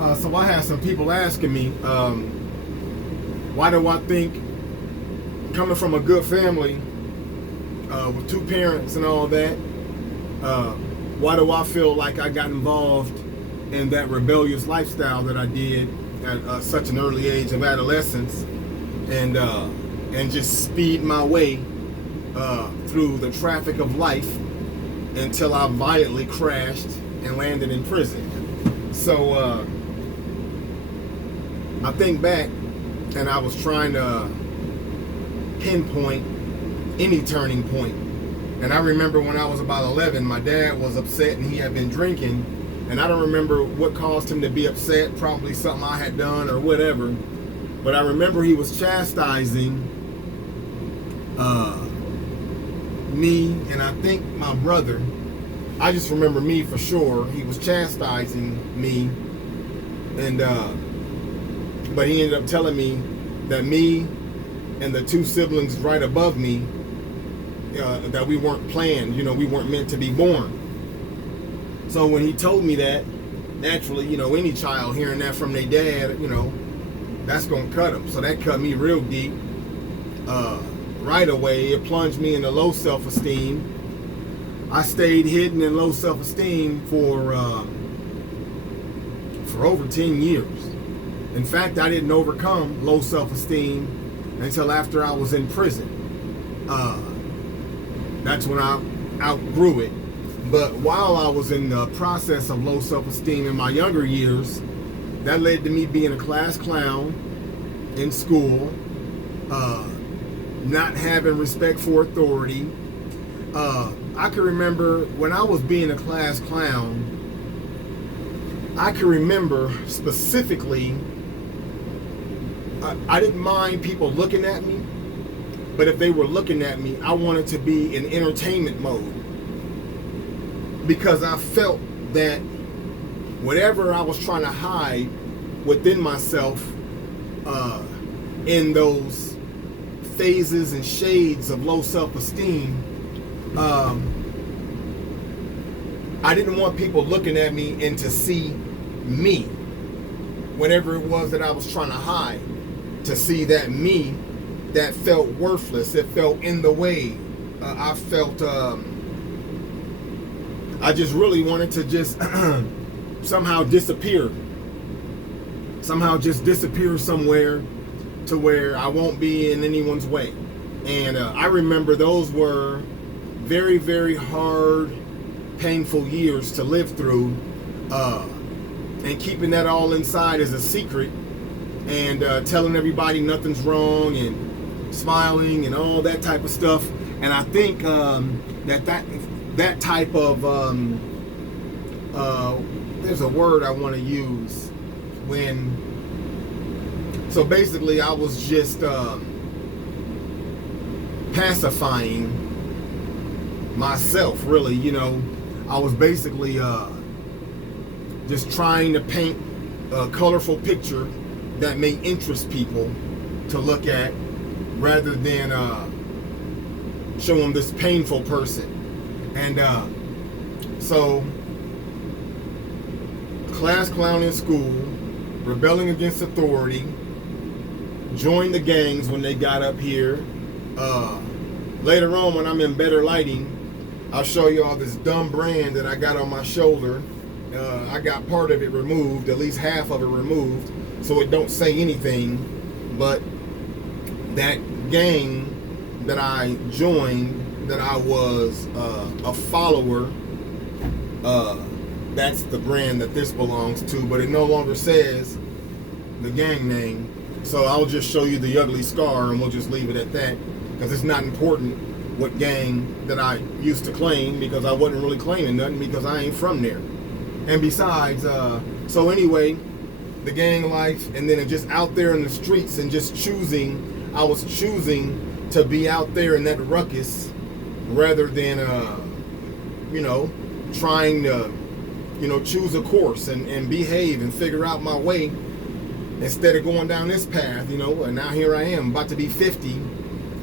So I had some people asking me, why do I think, coming from a good family, with two parents and all that, why do I feel like I got involved in that rebellious lifestyle that I did at such an early age of adolescence, and just speed my way through the traffic of life until I violently crashed and landed in prison. So I think back, and I was trying to pinpoint any turning point. And I remember when I was about 11, my dad was upset and he had been drinking. And I don't remember what caused him to be upset, probably something I had done or whatever. But I remember he was chastising me and I think my brother. I just remember me for sure. He was chastising me. And but he ended up telling me that me and the two siblings right above me, that we weren't planned, we weren't meant to be born. So when he told me that, naturally, any child hearing that from their dad, that's gonna cut them. So that cut me real deep. Right away, it plunged me into low self-esteem. I stayed hidden in low self-esteem for over 10 years. In fact, I didn't overcome low self-esteem until after I was in prison. That's when I outgrew it. But while I was in the process of low self-esteem in my younger years, that led to me being a class clown in school, not having respect for authority. I can remember when I was being a class clown, I can remember specifically, I didn't mind people looking at me, but if they were looking at me, I wanted to be in entertainment mode, because I felt that whatever I was trying to hide within myself, in those phases and shades of low self-esteem, I didn't want people looking at me and to see me, whatever it was that I was trying to hide, to see that me that felt worthless, it felt in the way. I felt, I just really wanted to just somehow disappear. Somehow just disappear somewhere to where I won't be in anyone's way. And I remember those were very, very hard, painful years to live through. And keeping that all inside as a secret, and telling everybody nothing's wrong and smiling and all that type of stuff. And I think that type of there's a word I want to use so basically I was just pacifying myself, really. I was basically just trying to paint a colorful picture that may interest people to look at, rather than show them this painful person. And so, class clown in school, rebelling against authority, joined the gangs when they got up here. Later on, when I'm in better lighting, I'll show you all this dumb brand that I got on my shoulder. I got part of it removed, at least half of it removed, so it don't say anything. But that gang that I joined, that I was a follower, that's the brand that this belongs to, but it no longer says the gang name. So I'll just show you the ugly scar and we'll just leave it at that, because it's not important what gang that I used to claim, because I wasn't really claiming nothing, because I ain't from there. And besides, so anyway, the gang life, and then just out there in the streets, and just I was choosing to be out there in that ruckus, rather than, trying to, choose a course and behave and figure out my way, instead of going down this path, and now here I am, about to be 50,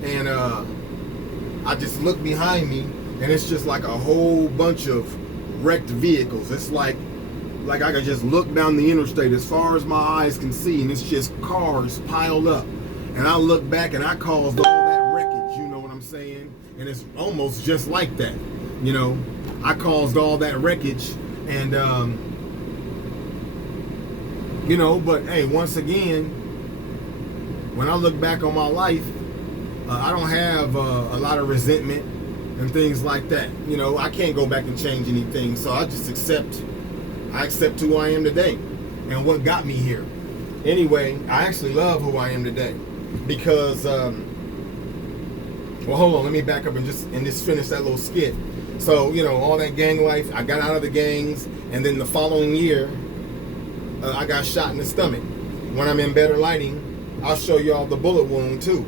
and I just look behind me, and it's just like a whole bunch of wrecked vehicles. It's like like I could just look down the interstate as far as my eyes can see, and it's just cars piled up. And I look back and I caused all that wreckage, you know what I'm saying? And it's almost just like that, you know. I caused all that wreckage, and you know, but hey, once again, when I look back on my life, I don't have a lot of resentment and things like that. You know, I can't go back and change anything, so I just accept who I am today and what got me here. Anyway, I actually love who I am today because, well, hold on, let me back up and just finish that little skit. So, you know, all that gang life, I got out of the gangs, and then the following year, I got shot in the stomach. When I'm in better lighting, I'll show y'all the bullet wound too.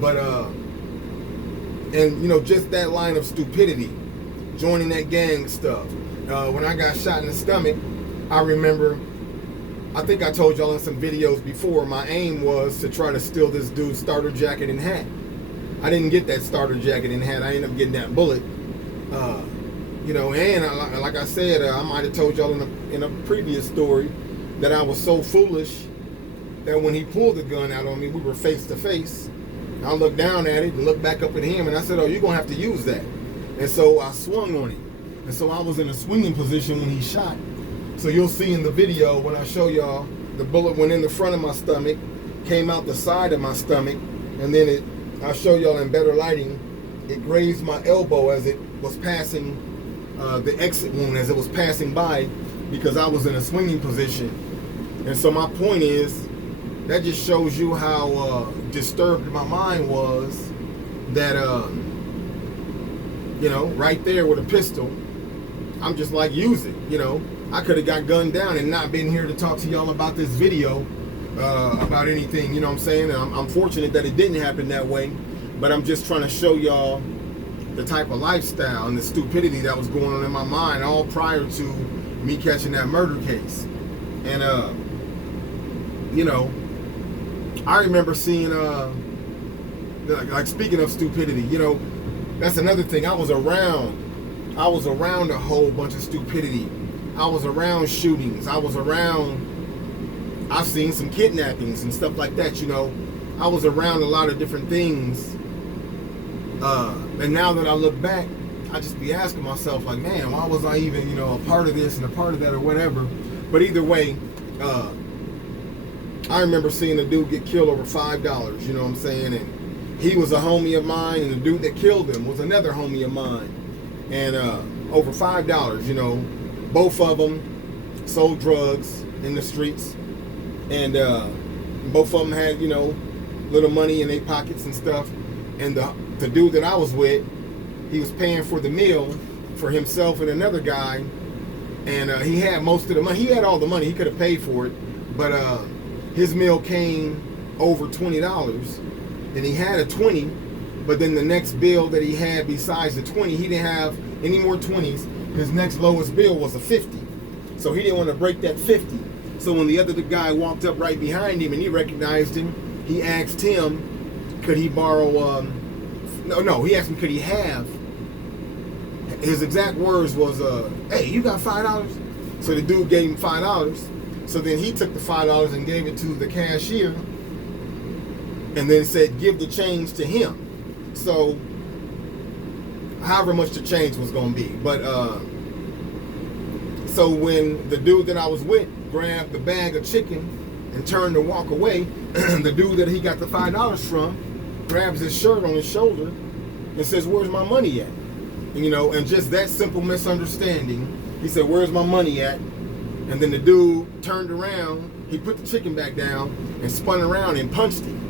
But, and you know, just that line of stupidity, joining that gang stuff. When I got shot in the stomach, I remember, I think I told y'all in some videos before, my aim was to try to steal this dude's starter jacket and hat. I didn't get that starter jacket and hat. I ended up getting that bullet. You know, and like I said, I might have told y'all in a previous story that I was so foolish that when he pulled the gun out on me, we were face to face. I looked down at it and looked back up at him, and I said, "Oh, you're gonna have to use that." And so I swung on him. And so I was in a swinging position when he shot. So you'll see in the video when I show y'all, the bullet went in the front of my stomach, came out the side of my stomach, and then I'll show y'all in better lighting, it grazed my elbow as it was passing the exit wound, as it was passing by, because I was in a swinging position. And so my point is, that just shows you how disturbed my mind was that, you know, right there with a pistol, I'm just like, use it, you know. I could have got gunned down and not been here to talk to y'all about this video, about anything, you know what I'm saying? And I'm fortunate that it didn't happen that way, but I'm just trying to show y'all the type of lifestyle and the stupidity that was going on in my mind all prior to me catching that murder case. And, you know, I remember seeing, like speaking of stupidity, you know, that's another thing. I was around a whole bunch of stupidity. I was around shootings. I've seen some kidnappings and stuff like that, you know. I was around a lot of different things. And now that I look back, I just be asking myself, like, man, why was I even, you know, a part of this and a part of that or whatever. But either way, I remember seeing a dude get killed over $5, you know what I'm saying? And he was a homie of mine, and the dude that killed him was another homie of mine. And over $5, you know, both of them sold drugs in the streets. And both of them had, you know, little money in their pockets and stuff. And the dude that I was with, he was paying for the meal for himself and another guy. And he had most of the money. He had all the money. He could have paid for it. But his meal came over $20. And he had a 20. But then the next bill that he had besides the 20, he didn't have any more 20s. His next lowest bill was a 50. So he didn't want to break that 50. So when the other guy walked up right behind him and he recognized him, he asked him, could he borrow, he asked him, could he have, his exact words was, hey, you got $5? So the dude gave him $5. So then he took the $5 and gave it to the cashier and then said, give the change to him. So however much the change was going to be. But, so when the dude that I was with grabbed the bag of chicken and turned to walk away, the dude that he got the $5 from grabs his shirt on his shoulder and says, where's my money at? And, you know, and just that simple misunderstanding, he said, where's my money at? And then the dude turned around, he put the chicken back down and spun around and punched him.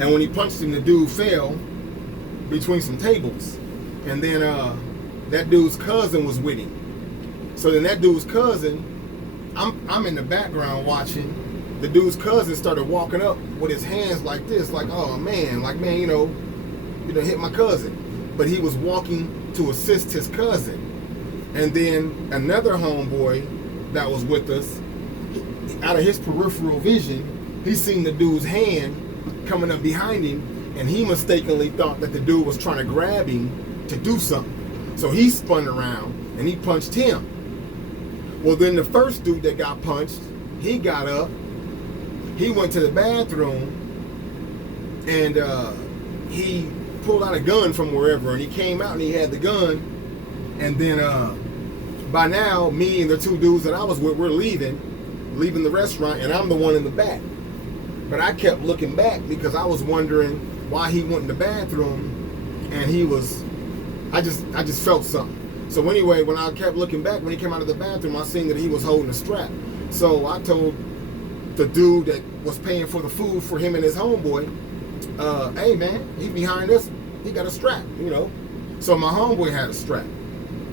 And when he punched him, the dude fell between some tables. And then that dude's cousin was with him. So then that dude's cousin, I'm in the background watching. The dude's cousin started walking up with his hands like this, like, oh man, like, man, you know, hit my cousin. But he was walking to assist his cousin. And then another homeboy that was with us, out of his peripheral vision, he seen the dude's hand coming up behind him, and he mistakenly thought that the dude was trying to grab him to do something. So he spun around and he punched him. Well, then the first dude that got punched, he got up, he went to the bathroom, and he pulled out a gun from wherever, and he came out and he had the gun. And then by now, me and the two dudes that I was with, we're leaving the restaurant, and I'm the one in the back. But I kept looking back because I was wondering why he went in the bathroom, and I just felt something. So anyway, when I kept looking back, when he came out of the bathroom, I seen that he was holding a strap. So I told the dude that was paying for the food for him and his homeboy, hey man, he behind us, he got a strap, you know. So my homeboy had a strap.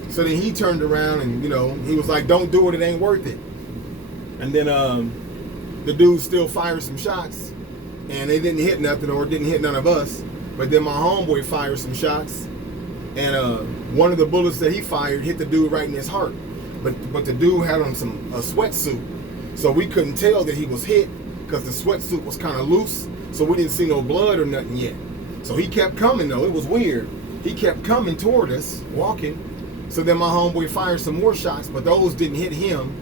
So then he turned around and, you know, he was like, don't do it, it ain't worth it. And then the dude still fired some shots, and they didn't hit nothing, or didn't hit none of us. But then my homeboy fired some shots, and one of the bullets that he fired hit the dude right in his heart. But the dude had on a sweatsuit, so we couldn't tell that he was hit because the sweatsuit was kind of loose, so we didn't see no blood or nothing yet. So he kept coming though. It was weird. He kept coming toward us, walking. So then my homeboy fired some more shots, but those didn't hit him.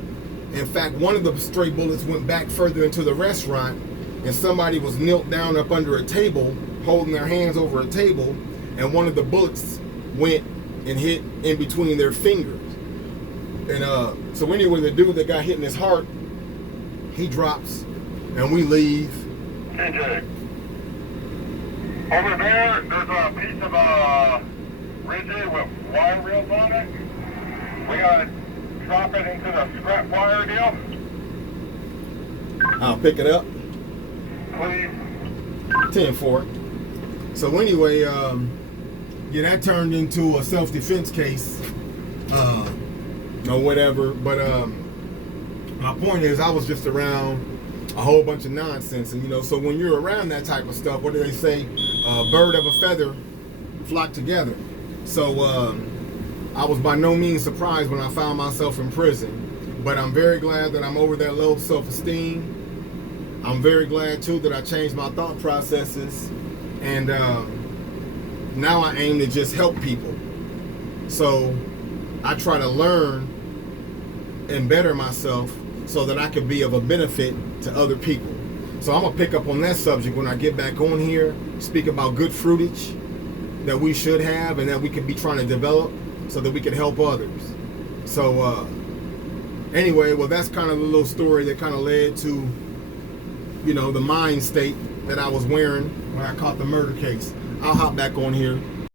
In fact, one of the stray bullets went back further into the restaurant, and somebody was knelt down up under a table, holding their hands over a table, and one of the bullets went and hit in between their fingers. And so anyway, the dude that got hit in his heart, he drops, and we leave. TJ, over there, there's a piece of rigid with wire reels on it. We gotta drop it into the scrap wire deal. I'll pick it up. Please. 10-4. So anyway, yeah, that turned into a self-defense case, or whatever. But my point is, I was just around a whole bunch of nonsense, and you know, so when you're around that type of stuff, what do they say? Bird of a feather flock together. So I was by no means surprised when I found myself in prison, but I'm very glad that I'm over that low self-esteem. I'm very glad too that I changed my thought processes, and now I aim to just help people. So I try to learn and better myself so that I could be of a benefit to other people. So I'm gonna pick up on that subject when I get back on here, speak about good fruitage that we should have and that we could be trying to develop so that we can help others. So anyway, well, that's kind of the little story that kind of led to, you know, the mind state that I was wearing when I caught the murder case. I'll hop back on here.